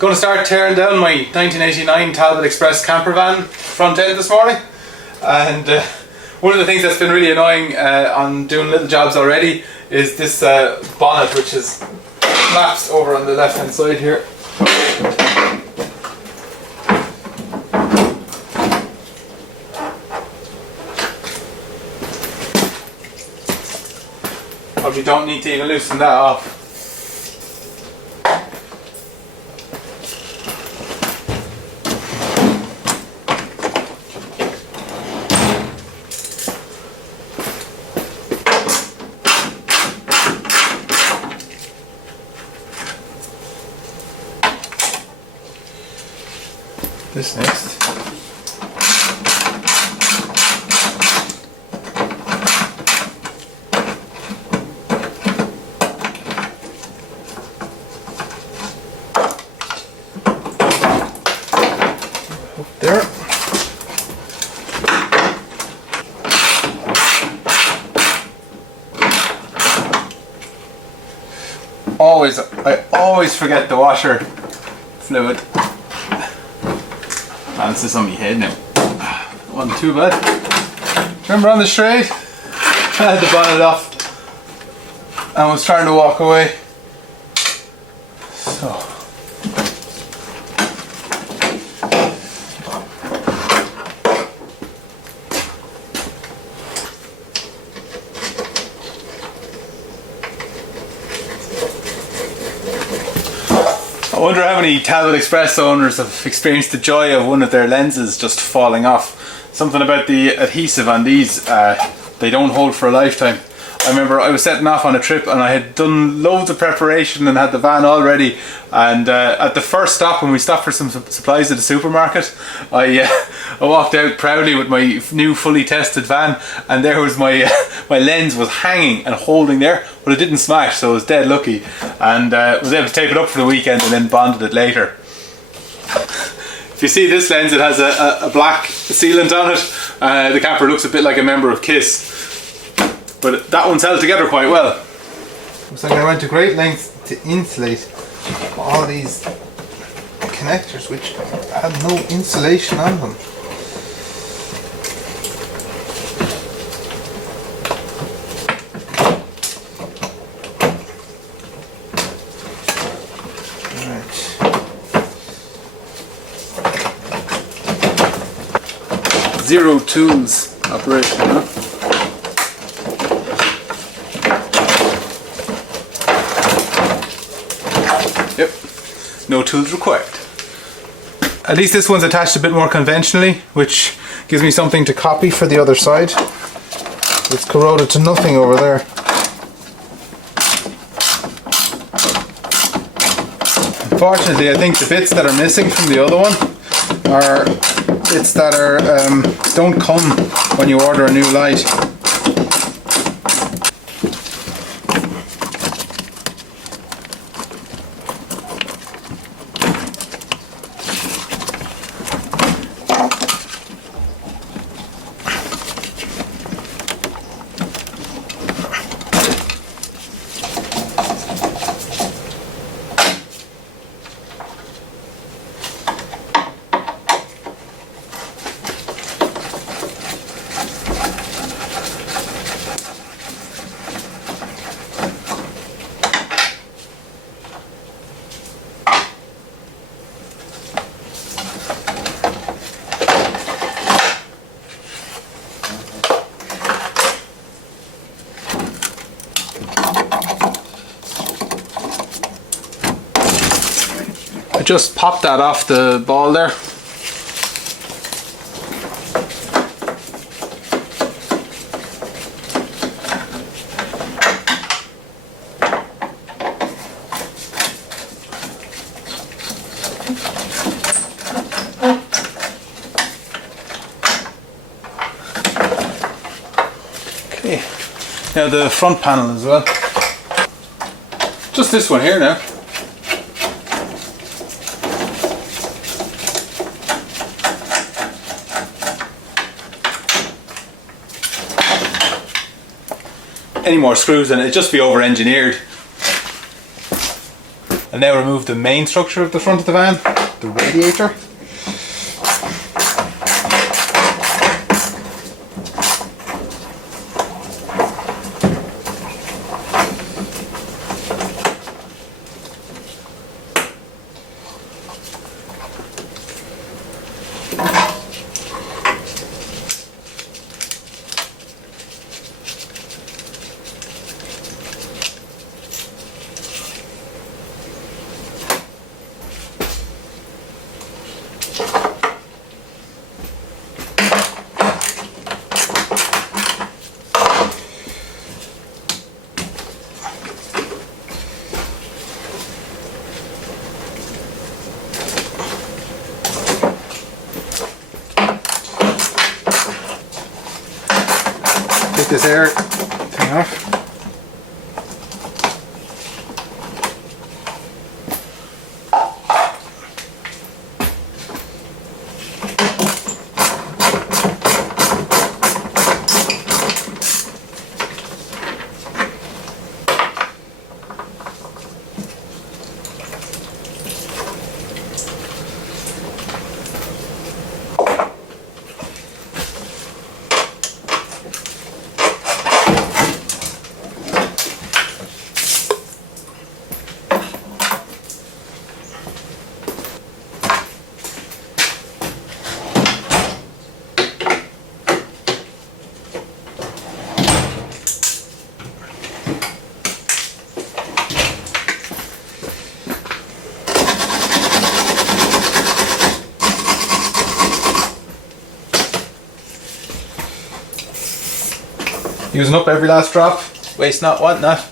Going to start tearing down my 1989 Talbot Express Campervan front end this morning, and one of the things that's been really annoying on doing little jobs already is this bonnet, which is collapsed over on the left hand side here. Probably don't need to even loosen that off. This next. Up there. I always forget the washer fluid. This is on my head now. Wasn't too bad. Remember on the straight? I had the bonnet off and was trying to walk away. So. I wonder how many Talbot Express owners have experienced the joy of one of their lenses just falling off. Something about the adhesive on these, they don't hold for a lifetime. I remember I was setting off on a trip and I had done loads of preparation and had the van all ready, and at the first stop, when we stopped for some supplies at the supermarket, I walked out proudly with my new fully tested van, and there was my lens was hanging and holding there, but it didn't smash, so I was dead lucky, and was able to tape it up for the weekend and then bonded it later. If you see this lens, it has a black sealant on it. The camper looks a bit like a member of Kiss. But that one's held together quite well. Looks like I went to great lengths to insulate all these connectors which had no insulation on them. Right. Zero tools operation, huh? Yep, no tools required. At least this one's attached a bit more conventionally, which gives me something to copy for the other side. It's corroded to nothing over there. Unfortunately, I think the bits that are missing from the other one are bits that are don't come when you order a new light. I just popped that off the ball there. Okay, now the front panel as well. Just this one here now. Any more screws and it'd just be over engineered. I'll now remove the main structure of the front of the van, the radiator. Take this air thing off. Using up every last drop, waste not, want not.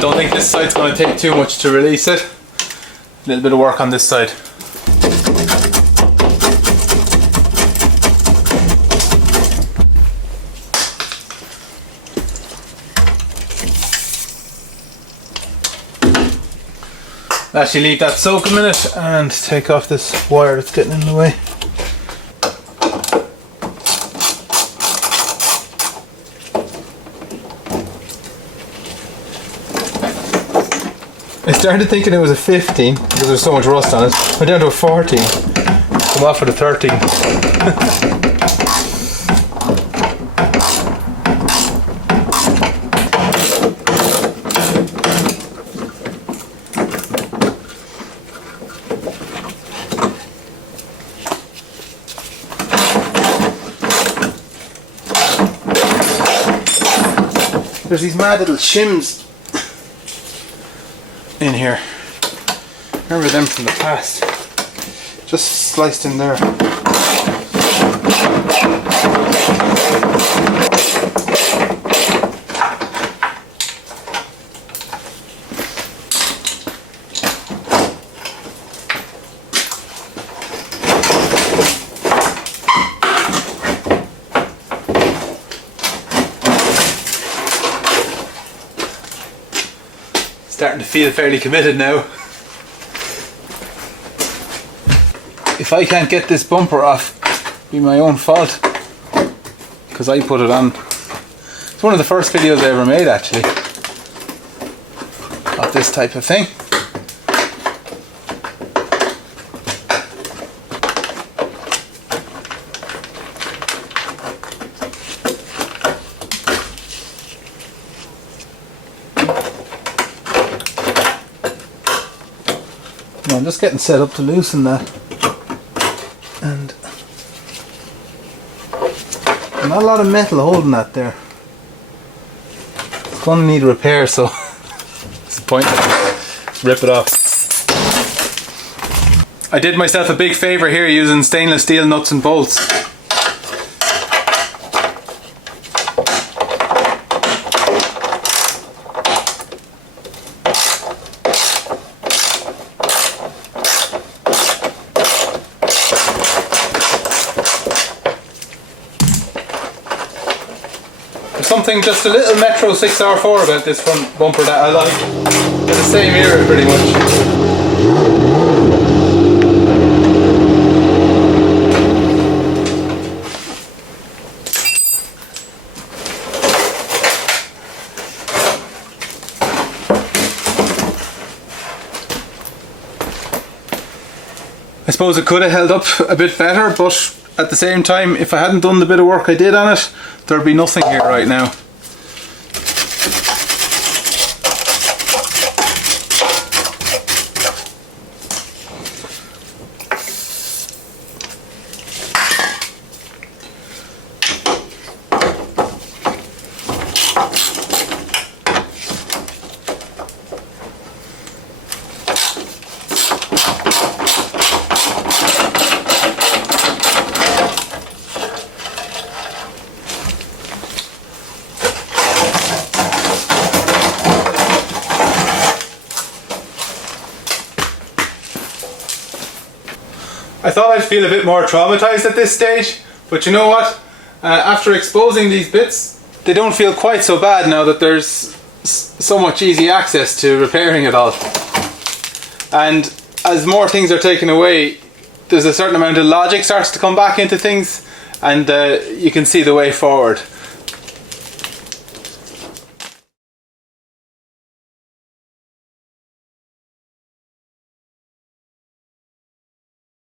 Don't think this side's going to take too much to release it. A little bit of work on this side. Actually leave that soak a minute and take off this wire that's getting in the way. I started thinking it was a 15 because there's so much rust on it. Went down to a 14. Come off with a 13. There's these mad little shims in here. Remember them from the past. Just sliced in there. Starting to feel fairly committed now. If I can't get this bumper off, it'll be my own fault, because I put it on. It's one of the first videos I ever made, actually, of this type of thing. I'm just getting set up to loosen that, and not a lot of metal holding that there. It's going to need repair, so it's pointless. rip it off. I did myself a big favour here using stainless steel nuts and bolts. There's something just a little Metro 6R4 about this front bumper that I like. They're the same era pretty much. I suppose it could have held up a bit better, but at the same time, if I hadn't done the bit of work I did on it, there'd be nothing here right now. I thought I'd feel a bit more traumatized at this stage, but you know what? After exposing these bits, they don't feel quite so bad now that there's so much easy access to repairing it all. And as more things are taken away, there's a certain amount of logic starts to come back into things, and you can see the way forward.